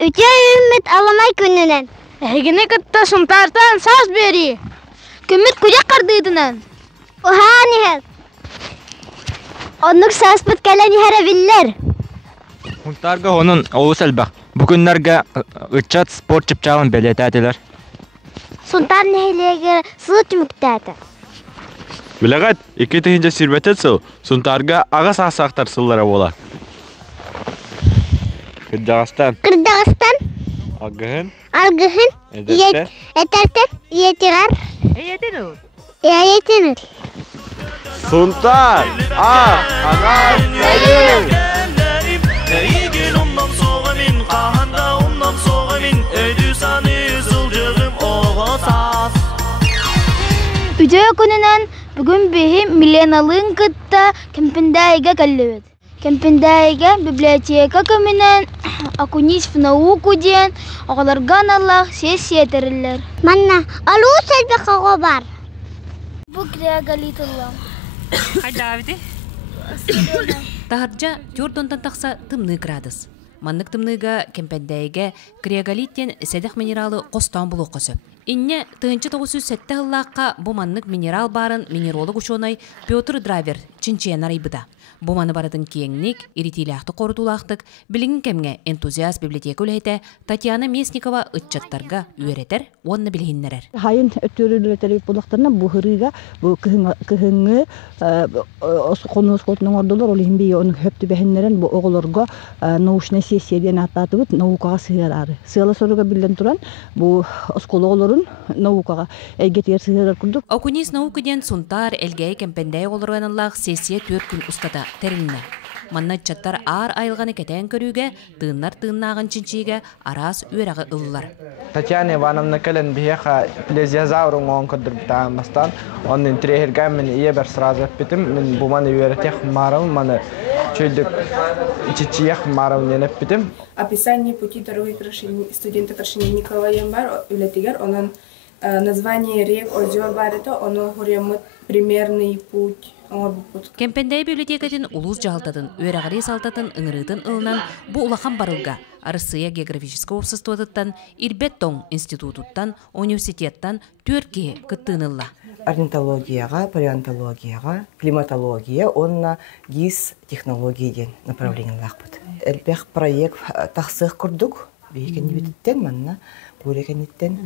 Üçe ümmet alamay gününen. Egine kıtta suntartan saz beri. Kümmet kucak kardıydınan. Oha nihel. Onluk saz pıtkala nihara biller. Huntarga onun oğuz elbaq. Bugünlerge ıçat spor çıpçağın beletediler. Suntar nihilege sıç müktədi. Bilegat, iki tihince sirbetet sıl. Suntarga ağa sağsaqtar sıllara bola. Kırcağıstan. Kırdağıstan. Agıhın. Algıhın. Ederten. Eterten. Yetirar. Yetenur. Yetenir. Suntar. Ah, ana sayın. Erigin ondan soğa min, qahanda ondan soğa min, ödü sanı sılcığım oğa saz. Üçe gününen bugün bihi milenalın kıtta kempindaiga kallibet. Kempindaiga biblioteka kömünen akunis fnauku diyen oğlargan Allah ses yeterirler. Manna alu selbe kago var. Bu kriya galitullam. Hay Davide. Taharja Jordan'dan taqsa tımnı gradus. Manнык тымныга кемпендейге криагалиттен седех минералы қостан бұл оқысы. Инне тыынчы 907 ыллаққа bu manнык минерал барын минеролог ученый Петр Драйвер чинчиянар айбыда. Bu manı барытын кеңник, иритилақты қорытулақтық, білігін кемге энтузиаст библиотека үләйті Татьяна Местникова ытчаттарға үйеретер, онны білгеннерер. Хайын өттөрүлөтелеп булактарына бу хырыга бу кыһыңы конус колтунун ордолор ол химби он хөптү бехеннерен бу оголорго научный сессияден аттатып наукага сыярары. Сыяла соруга билен туран бу оскологолорун наукага эгетер сыярар курдук. Окунис наукаден сунтар элгей кемпендей олорганаллах сессия 4 күн устата теринне. Манна чаттар ар айылганы кетен көрүүгө тыыннар тыыннагын чинчиге арас үйрагы ыллар. Татьяна Ивановна келен биеха плезиозаврун он кодыртан бастан. Он интригерга мен ебер сразу питим мен буманы үйретех марам маны чөйдүк чичиях марам ненеп питим. Описание пути дороги студента Крашения Николая бар үлетигер онун название рек, озер бар это оно хуремут примерный путь. Кемпендей библиотекатын улус жалтатын, үйрағари салтатын ыңырытын ылынан бу улахан барылга Арысыя географическое обществотыттан, Ирбеттон институтуттан, университеттан түрки кыттынылла. Орнитологияға, палеонтологияға, климатология, онна гис технология направление лақпыт. Әлбәқ проект тақсық күрдік, бейкен небеттен, манна бөлекенеттен,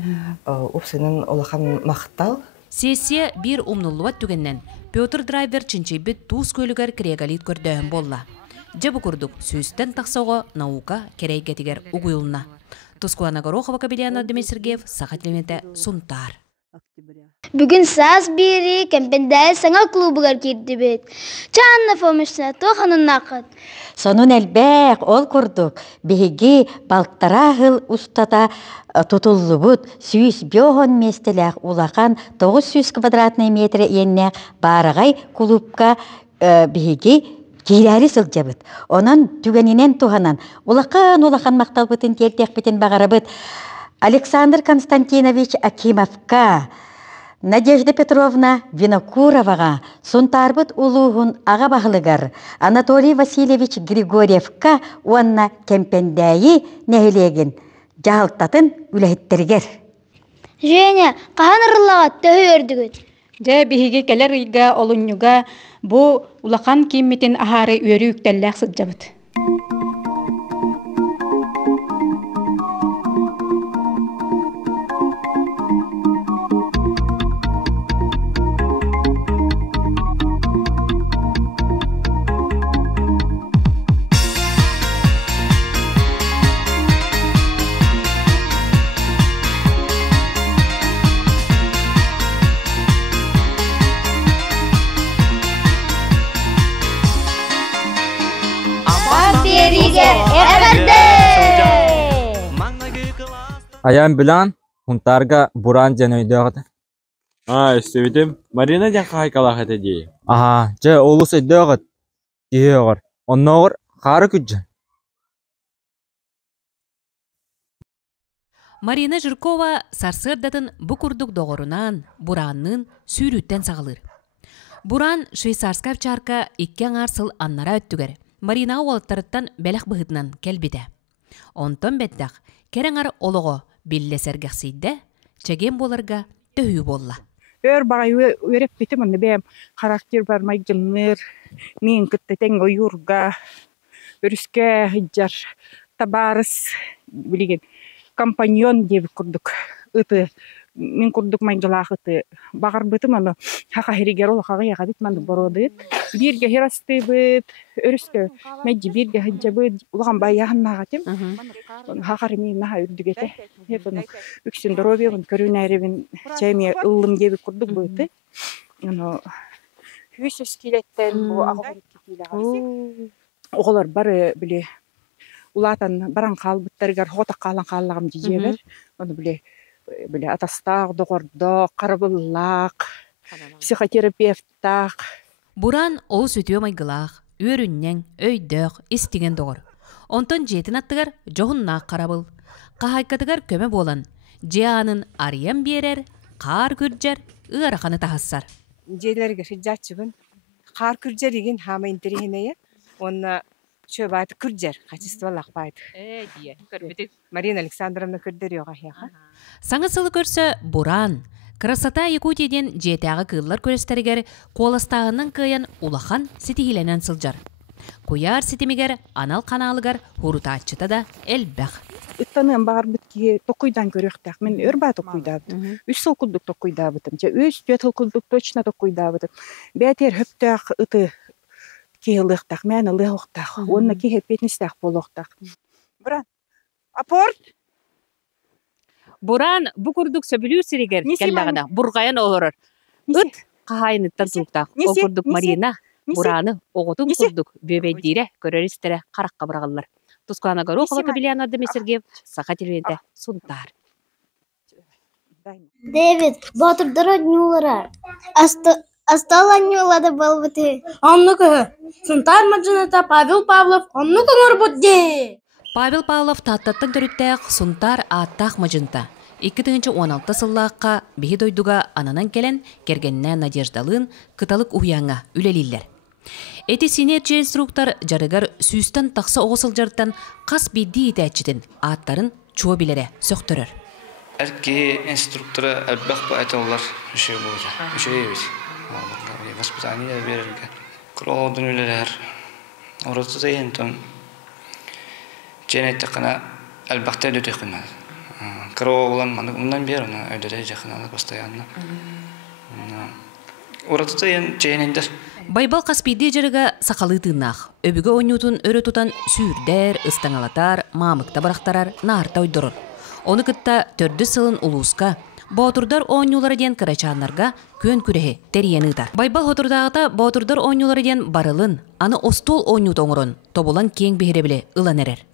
опсының олахан мақтал. Сессия bir умнулуат түгеннен Петр Драйвер чинчейбет туз көлігер крегалит көрдөһөн болла. Жабы курдук сүйістен тақсауға наука керейгетігер угуйлна. Тускуана Горохова Кабеляна Демесергеев Сахатлементе Сунтар. Бүгін саз бері кемпендей саңа клубыгар кирди бет. Чанна фомышна тоханын нақыт. Сонун элбек ол курдук. Биһиги балктарахыл устата тутуллубут сүйіс бёхон местелях улахан 900 квадратный метр енне барагай клубка биһиги Кийләри сылжабыт. Онан түгенинен туханан улахан макталбытын телтекбитин багарабыт. Александр Константинович Акимовка, Надежда Петровна Винокуровага, Сунтарбыт улугун ага баглыгар, Анатолий Васильевич Григорьевка уанна кемпендәйи нәһилеген жалтатын үләһиттергер. Женя, кахан ырыллага төһөрдүгүт. Жә биһиге келер ыйга олуннюга бу улахан киммитин ахары үйөрү үктелләк сылжабыт. Аян билан хунтарга буран жанойдогда. Истебитим. Марина жан хайкалах этеди. Же олус эдогд. Диогор. Онногор хары күжжен. Марина Жиркова сарсырдатын бу курдук догорунан, бураннын сүйрүттен сагылыр. Буран швейцарска овчарка 2 аңар аннара өттүгер. Марина уолаттарыттан бәләк быһытынан кәлбиде. Онтон бәддәк кереңар олого биллесергәхсийде, чеген боларга төһү болла. Өр багай өреп битем аны бем характер бар майгынныр. Мен кыттен ойурга өрүскә хиҗар табарыс билеген компаньон дип курдук. Ыты мен курдук майгылахыты багар битем аны хака херигер ол хага яга бит ман бороды. Бирге херасты бит өрүскә мәҗи бирге хиҗабы улаган баяннага тем. Хакар мен наха үрдүгете. Хепен үксен здоровьем көрүнәребин чәйме ыллым дип курдук быты. Аны хүсөс килеттен бу агып китиләгән. Оголар бары биле улатан баран калбыттаргар хота калан каллагым дижебер. Аны биле атастак, догордо, карабыллак, психотерапевттак. Буран ол сүтүө майгылаах, өрүннен, өйдөк, истиген догор. Онтон жетин аттыгар жохуннаак карабыл. Кахайкатыгар көмө болан, жеанын арыян берер, каар күржер, ыараханы тахассар. Жейлерге шыджачыбын, каар күржер деген хама интерихинея, онна чөбайты күржер, качестволак байты. Марина Александровна күрдер йога хеха. Саңа сылы көрсө Буран, Красота Якутияден жетяғы кыллар көрестерігер қоластағынан кыян улахан сетихиленен сылжар. Куяр сетимигер анал каналыгар хурутаатчыта да элбәқ. Ыттанын бағар бітке тоқуйдан көріқтақ. Мен өрба тоқуйда бітім. 3 сыл күлдік тоқуйда бітім. 3-4 сыл күлдік точно тоқуйда бітім. Бәтер хөптақ ыты кейлықтақ, мәні лығықтақ. Онына кейіп бетіністақ болуқтақ. Буран, апорт! Буран бу курдук сөбүлүү сиригер келлagana бургаян олорор. Ыт кахайныттан туктак. О курдук Марина Бураны оготун курдук бөбөйдире көрөрүстере каракка баргаллар. Тускана горох Кабилиана Демесергев Сахатилвенте Сунтар. Дэвид, батырдар аннулара. Астал аннулада балбыты. Аннука, Сунтар Маджаната Павел Павлов, аннука норбудде. Павел Павлов таттаттан төрүттәк Сунтар аттақ мажынта. 2016 сыллаққа бейі дойдуға ананан келен кергенне Надеждалын кыталык уяңа үлелиллер. Эти синерчи инструктор жарыгар сүйстен тақсы оғысыл жарттан қас бейді етәтчідін аттарын чуа билере сөқтірір. Әрке инструктора әлбәқ ба айтылар үші болды. Үші ебет. Воспитание берілге. Күролдың үлелер. Орысы да ентон. Ченетті қана әлбәқті өді өтекінді. Кыроолан мындан бер аны өйдөдө жакыналы постоянно. Ураты ен чейнендер. Байбал Каспийде жарыга сакалы тыыннаах. Өбүгө ойнутун өрө тутан сүүрдер, ыстаңалатар, мамыкта барактарар, наарта ойдорор. Оны кытта 4 сылын улууска, боотурдар ойнулары ден кырачааннарга көн күрехи терияныытар. Байбал хотурдаагыта боотурдар ойнулары ден барылын, аны остол ойнут оңорон, тобулан кең бехеребиле ылан эрер.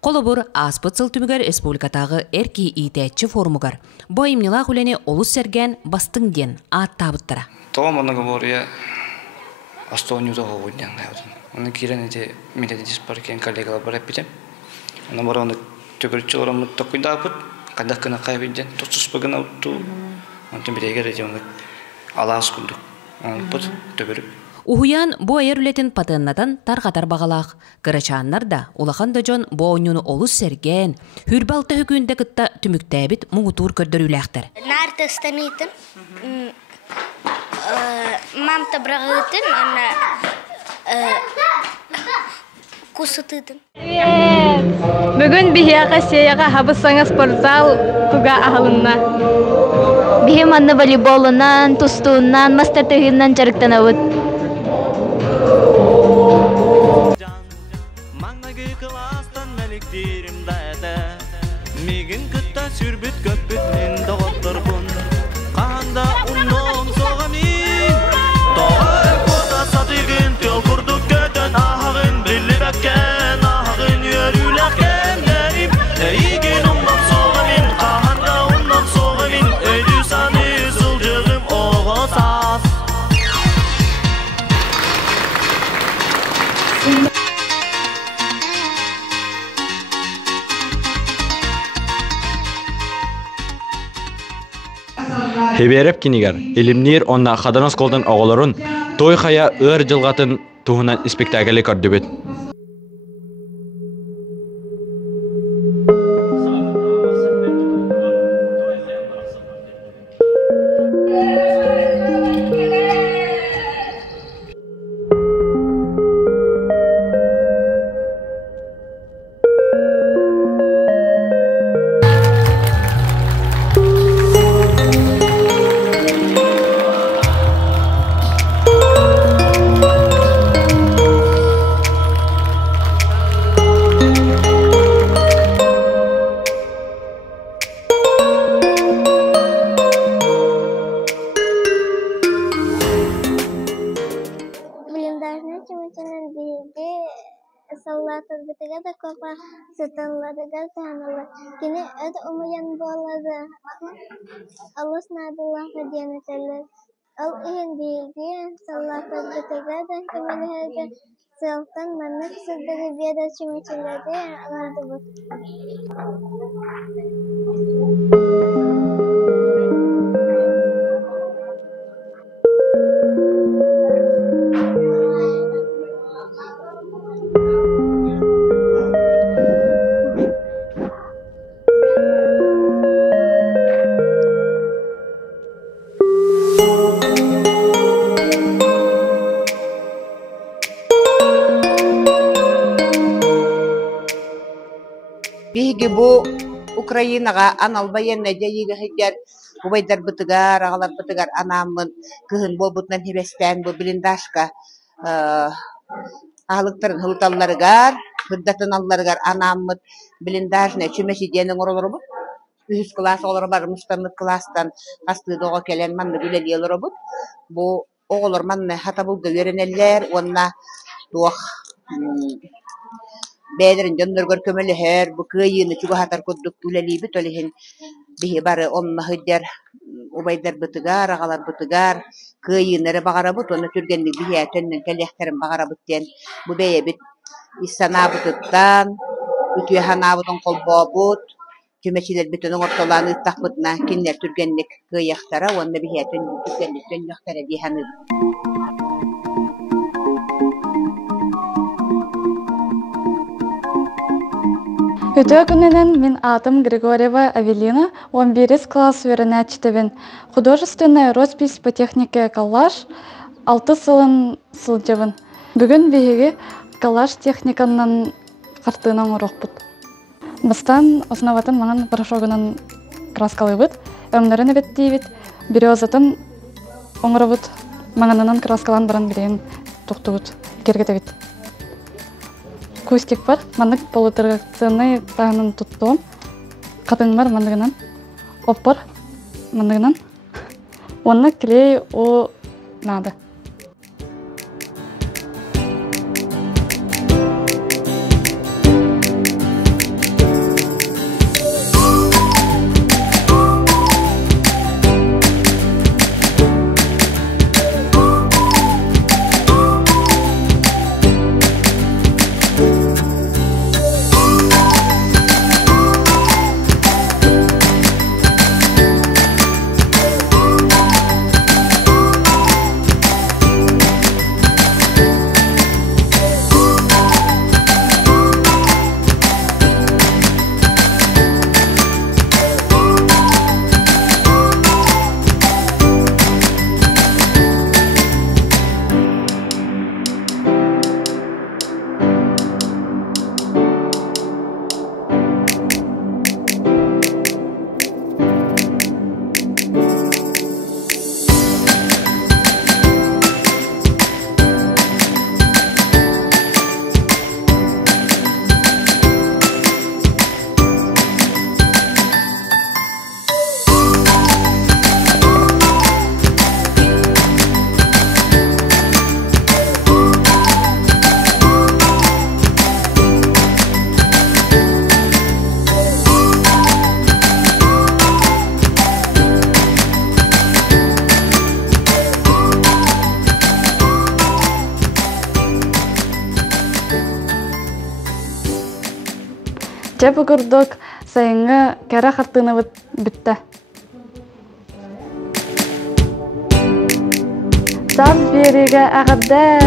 Колобур аспыт сыл түмігер республикатағы әрки итәтчі формугар. Бо имнилақ үләне олыс сәрген бастың ден ат табыттара. Тоғым оны говоря, астонюда ғуыден ғайудын. Оны керен әте медедис бар кен коллегалар бар әппетем. Оны бар оны төгіртші орамы тоқуйда апыт, қадақ кіна қайбеден, тұтсыз бұғына ұтту. Оны бідегер әте оны алаас күндік. Оны бұд төгіріп. Ухуян бу айыр үлетін патыннатан тарғатар бағалақ. Кырачааннар да улахан дожон бу ойнуну олус серген, хүрбалты хүкүнде кытта түмүктәбит муңутур көрдөрүләхтер. Нарты станитын, мамта брағытын, ана кусытытын. Бүгін бихияға сеяға хабысаңа спортзал туга ахылынна. Бихим анны волейболынан, тустуынан, мастер тыгынан жарыктан ауыт. Маңнагы кластан мәліктерім дәді. Мегін күтті сүрбіт көпбітмен доғыттырбын. Қағанда ұнның соғамин. Тоғыр қота сатығын тел күрдік көтін ағын. Білі бәккен ағын өріләкен дәрім. Әйген ұнның соғамин. Қағанда ұнның соғамин. Өйді саны сылжығым оғысас. Хебереп кинигер, илимнир онна хаданос колдан оголорун той хая ыр жылгатын туһунан спектакль көрдөбүт. Sallatır bitege de kopa sıtalladıga tanılı. Kini öd umuyan boladı. Allah snadullah ve diyanetler. Al ihin bilgi sallatır bitege de kimini hege saltan mannak sıddığı bir de çimiçilerde alardı bu. Биги бу Украинага аналбайен нәҗәйге хәҗәр бу байдар бытыгар агалар бытыгар анамын кыһын болбутнан хебестән бу блиндашка алыктырын хылталларыгар хыддатын алларыгар анамын блиндажны чүмәши денең оролор бу үз класс олар бар мустанны класстан касты дого келен манны билелер бу бу оголор манны хата бу гөренелләр онна тух Бәдерин жонноргор көмөлөһөр бу кыйыны чуга хатар коддук үлелиби толиһин биһи бары онна хыддер убайдар бытыгар агалар бытыгар кыйынары багарабыт оны түргенник биһи төннөн келехтерин багарабыт ден бу бәйе бит иссанабытыттан үтүе ханабытын колбообут кемечилер бүтүнүн ортолааны ыттакпытына кинлер түргенник кыйяктара онна биһи төннөн түргенник төннөктөрө диханы Өтө күнінен мен атым Григорьева Авелина, 11 класс веренәчтебен. Художественная роспись по технике коллаж 6 сылын сылжыбын. Бүгін бейге коллаж техниканын қартынан ұрық бұд. Бастан основатын маған порошогынан краскалы бұд. Өмнерін өбетті бет, березатын оңыры бұд. Маңанынан краскалан баран бірейін тұқты бұд. Кергеті бет. Кускек бар, мандык полуторакционный тағынан тұттуым. Қатын бар мандығынан. Оп бар мандығынан. Оны клей о надо. Жабы көрдік сайыңы кәрі қартыны бітті. Saz biriga ağada.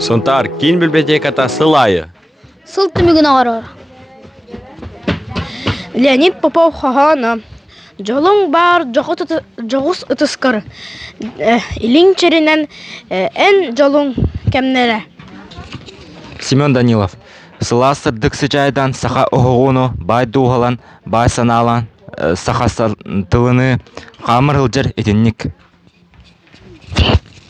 Suntar, kin bibliotekata sılайы. Сыл түмігін ағарар. Леонид Попов хахана. Жолың бар жоғыс ұтыскар. Илин черенен эн жолың кемнере. Семен Данилов. Сыластыр дықсы жайдан саха оғуну, бай дуғалан, бай саналан, саха тылыны, қамыр ғылжыр етінник.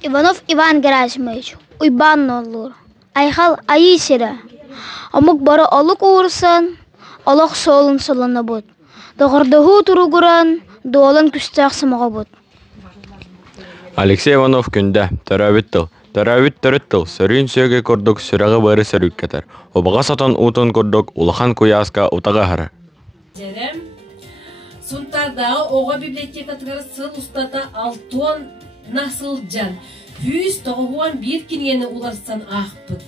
Иванов Иван Герасимович. Уйбан olur. Айхал айы сері. Амук бары алык уырсан, алақ солын солына бұд. Доғырдығы тұруғыран, дуалан күстәқ сымаға бұд. Алексей Иванов күнді, төрәбіттіл. Төрәбіт түріттіл, сөрін сөйге көрдік, сүрәғы бары сөрік кетер. Обаға сатан ұтын көрдік, улахан куяска ұтаға хары. Жерем, Сунтардағы оға библиотекатығыр сыл ұстата алтуан насыл жан. 191 кинигени уларсан ақпыт.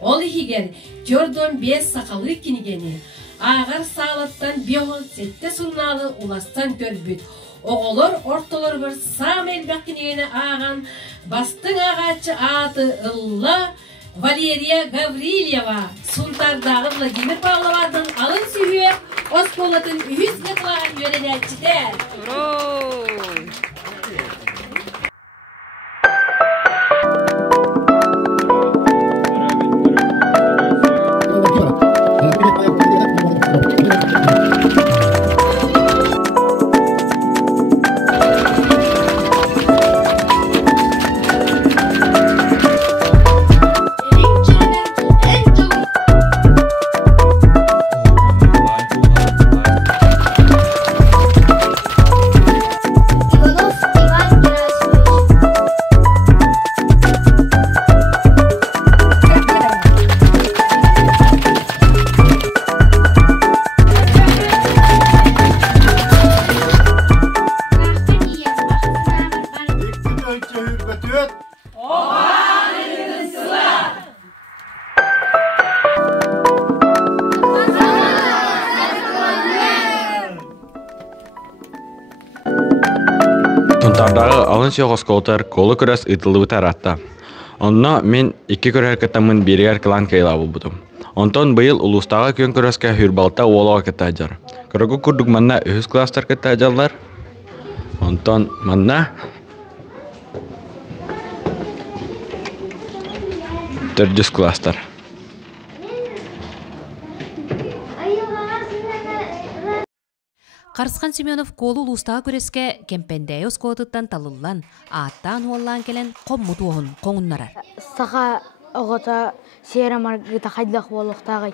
Ол ихигер 4-5 сақалы кинигени. Ағар сағалаттан 5-7 сұрналы уларсан көрбіт. Оғылыр ортолар бір сам әлбәк кинигени аған бастың ағачы аты ылла Валерия Гаврильева. Сунтардағы Владимир Павловадың алын сүйе Осколатын 100 гетлаған үйренәтчідер. Tuntarдағы алын сүйоғыз қолтар қолы көрәс ұтылы бұтар атта. Онна мен 2 көрәр кітамын берігер кылан кайлабы бұдым. Онтон бұйыл ұлыстағы көн көрәске хүрбалта олаға кітті ажар. Көрігі күрдік манна 3 кластар кітті ажалар. Онтон манна 400 кластар. Қарысқан Семенов колу ұлыстағы көреске кемпендей осколатыттан талылан, аттан уоллан келен қоммут оғын қоңыннарар. Саға оғыта сері маргыта қайдақ болуқтағы.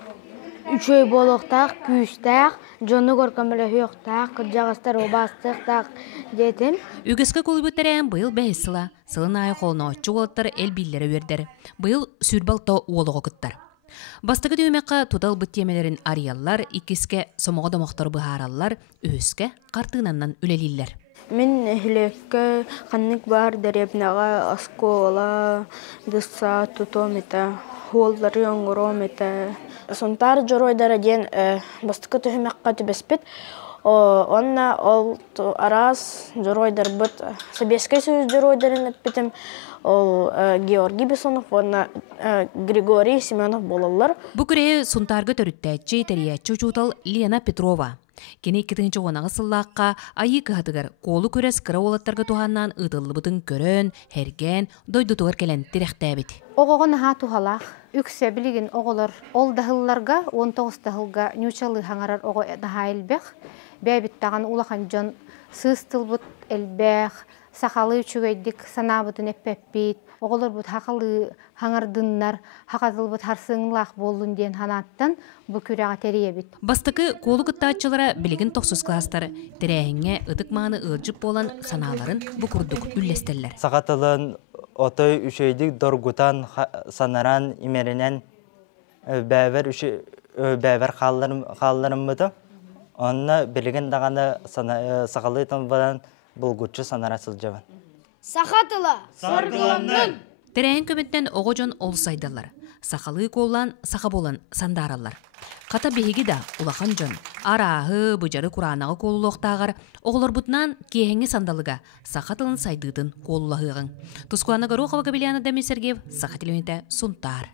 Үшөй болуқтақ, күйістақ, жоны көркөмілі хүйіқтақ, күржағыстар обастықтақ дейтін. Үгіскі колы бүттәрен бұйыл бәйсіла, сылын айы қолына отчы олаттар әл биллері өрдер. Бұйыл сүрбалта уолығы күттар. Бастығы дөймеққа тудал бүттемелерін ариялар, икіске сомоғыда моқтар бұхаралар, өске қартығынан үлелілер. Мен хүлекке қанник бар дәребнаға аскола, дыса тутомета, холдары оңғыромета. Сонтар жоройдары ден бастығы дөймеққа түбеспет, онна ол араз жоройдар бұт, собескай сөз жоройдарын өтпетім, ол Георгий Бессонов, онна Григорий Семенов болалар. Бұ күрее Сунтарғы төріттәтчі тәриятчі чутал Лена Петрова. Кені 2-ші онағы сыллаққа айы кығадығыр қолы көрес кіра олаттарға туғаннан ұдылы бұтын көрін, hergen, дойды туғыр келен тіректәбет. Оғығын ға туғалақ, үксе білеген оғылар ол дағылларға 19 дағылға нючалы хаңарар оғы дұға әлбәқ, бәбіттаған улақан жон сыстыл бұт әлбәқ, сақалы үшігейдік санабытын әппәппет, оғылар бұт хақалы хаңардыннар, хақадыл бұт харсыңлақ болын ден ханаттан бұ күрәға тәрие бет. Бастықы қолы күттатчылара білігін 9 кластары, тірәңе ұдық маңы ұлжып болан саналарын бұ күрдік үллестелер. Сақатылын отой үшейдік доргутан санаран имерінен бәвер қалларым бұды. Онына білігін дағаны сақалы таңбадан бұлгүтші санара сылжаван. Сақатыла! Сарғыланның! Тірәйін көметтен оғы жон ол сайдалар. сақалы коллан сақа болан сандаралар. Қата беги да улахан жон. Арағы бұжары құранағы колулуқтағар, оғылар бұтынан кейхенге сандалыға сақа тылын сайдыдын колулағығын. Тускуаны Горохова Габилиана Дами Сергеев, сақа телевизионда Сунтар.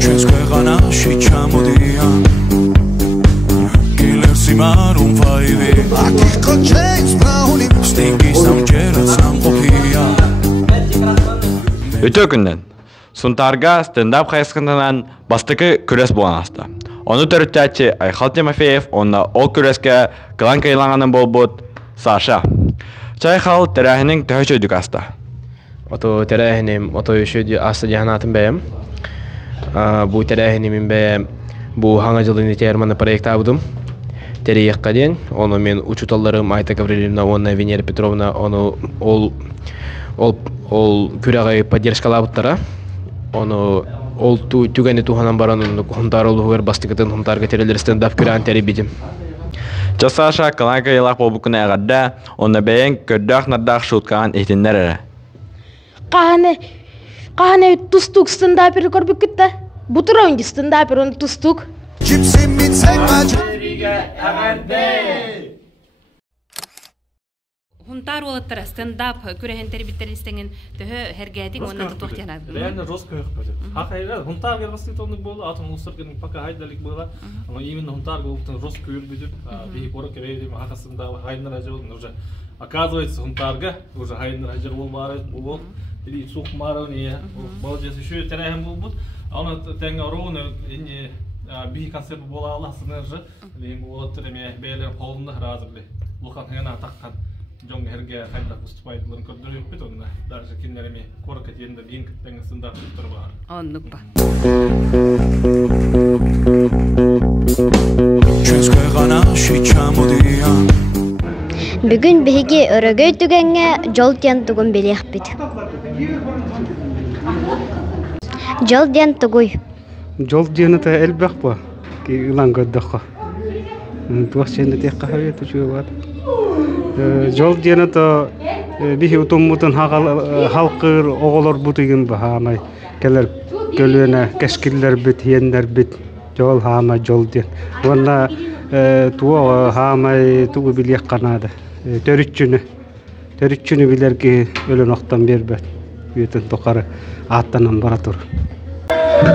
České ganaši čamodijan Killer simarum vaivi Akiko James Browni Stinky sam Gerard sam Okia Өтө күннен Сунтарга стендап хайскандан бастыкы күрес болған аста. Оны төрттәчі Айхал Тимофеев, онна ол күреске кылан кайланганын болбут Саша. Чайхал тәрәхінің төхөчө дүк аста. Ото тәрәхінім, ото үшөді аста жаханатын бәйім. Бу тәрәхінімін бәйім, бу хаңа жылын етерманы проект абудым. Тәрейекқа ден, оны мен учуталарым Айта Гавриловна, онна Венера Петровна, оны ол күрәғай поддержкалабыттара. Оны ол түгәне туханан баранын хунтар олугар бастыкытын хунтарга терелер стендап күрән тәри бидим. Саша каланка ялак болбукуна агадда, онна бәйен көрдәк нардак шуткан ehtinler әре. Kahane tustuk stendaperi korbuk kitta. Butura önce stendaperi onu tustuk. Хунтар олаттара стендап күрәһентер биттерин истеген төһө хергәдин онда тохтяна. Реально жестко хөхпөт. Хакайга хунтар гербастык тонук болду, атом устаргын пока хайдалык была. Но именно хунтар голтын жестко үрбүдүп, би кора кереди хакасында хайнар ажыл уже. Оказывается, хунтарга уже хайнар ажыл болмары, бол. Или сук марония. Молодец, еще терем болбут. Аны теңе роуны эни би концерт бола аласына же. Лем олаттыр эме бейлер колунда разырлы. Лукан гана таккан. Жон herge хайда выступайдыларын көрдөрүп бит онда. Даже киндереми корка тенде бин теңсинда тур бар. Оннукпа. České ganaši čamodijan Бүгін бігі өрігөй түгенге жол ден түгін белек бит. Жол ден түгүй. Жол дені та әлбәқ ба, ки ұлан көддіққа. Туақ жені текқа хаветі жүйе бар. Жол дені та бігі ұтыммытын халқыр оғылар бұтыгын ба, хамай. Келер көліне кәшкілер бит, ендер бит. Жол хамай жол ден. Онна туға хамай түгі білек қанады. Төрүтчүнү билер ки өлөн оқтан бербет. Үйтін тоқары аттанан бара тұр.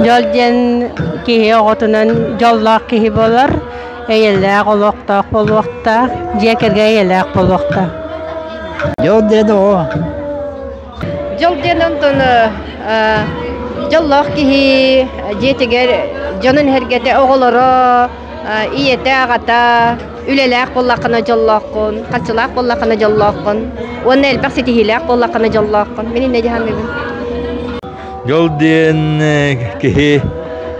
Жол ден кихи оғытынан жоллақ кихи болар. Эйелләқ олуқтақ болуқта. Жекерге эйелләқ болуқта. Жол ден оға. Жол ден онтыны жоллақ кихи жетігер жонын хергеде оғылары iyete agata ülelek bollakına jallaqın, qaçılaq bollakına jallaqın. Onu elbaq setihilaq bollakına jallaqın. Meni ne jahanmebin. Yol diyen ki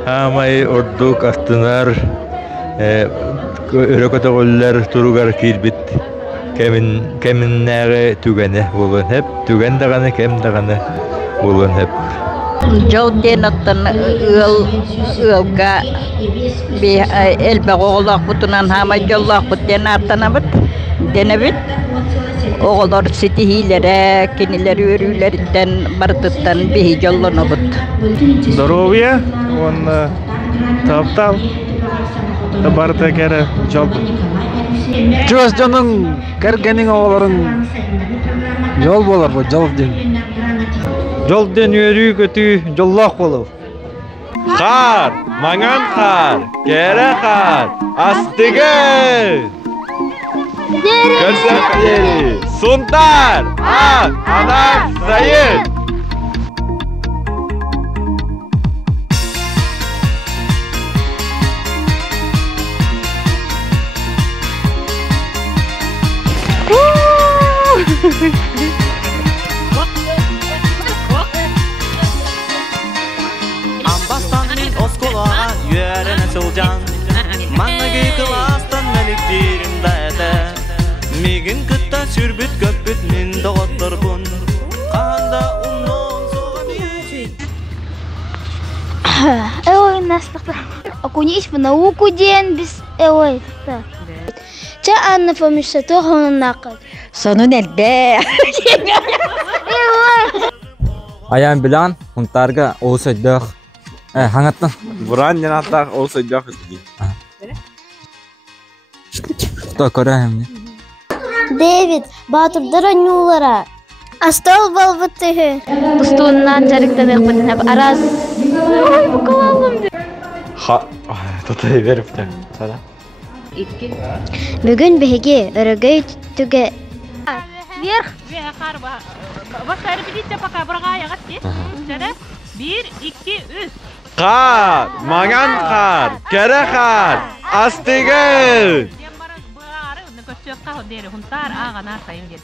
hamay orduk astınar örököte goller turugar kirbit. Keminleri tügene bulun hep. Tügen dağını kem dağını bulun hep. Jol diyen attan ılga bir elbaq oğlaq butunan hamay jallaq buten artanabıt denebit. Oğullar setihilere, kinileri örülerinden barıtıttan bir jollanabıt. Здоровья, он таптал, барыта кері жол. Жүз жонын кәргенің оғыларын жол болар бұл, жол ден. Жол ден өрі көтü жоллақ болу. Қар, маңан қар, кері қар, астығы. Көрсөктері, Сунтар, ана, сайын. Ambastan min oskolağa yörene çılcan Manıgı kılastan meliklerim daydı Migin kıtta sürbüt köpüt min doğuttur bun Kanda unnon soğan Ой, наслықты. Окуни иш в науку ден біз ой. Ча Анна Фомиша тоғының нақыд. Сонун элбе. Аян билан хунтарга олсойдох. Хаңаттан. Буран жанаттақ олсойдох үстіге. Что көрәһем? Дэвид, батырдар аннулара. Астал балбыттығы. Бұстуыннан жарықтан еқпетін араз. Ой, бұқалалым. Тотай беріпті. Бүгін бәйге өрігей түге. Вверх. Басары білетті пока бұрға аяғатты. 1, 2, 3. Қар, маған қар, кәрі қар, астығы. Көсөкқа hodere huntar ağana sayın gel.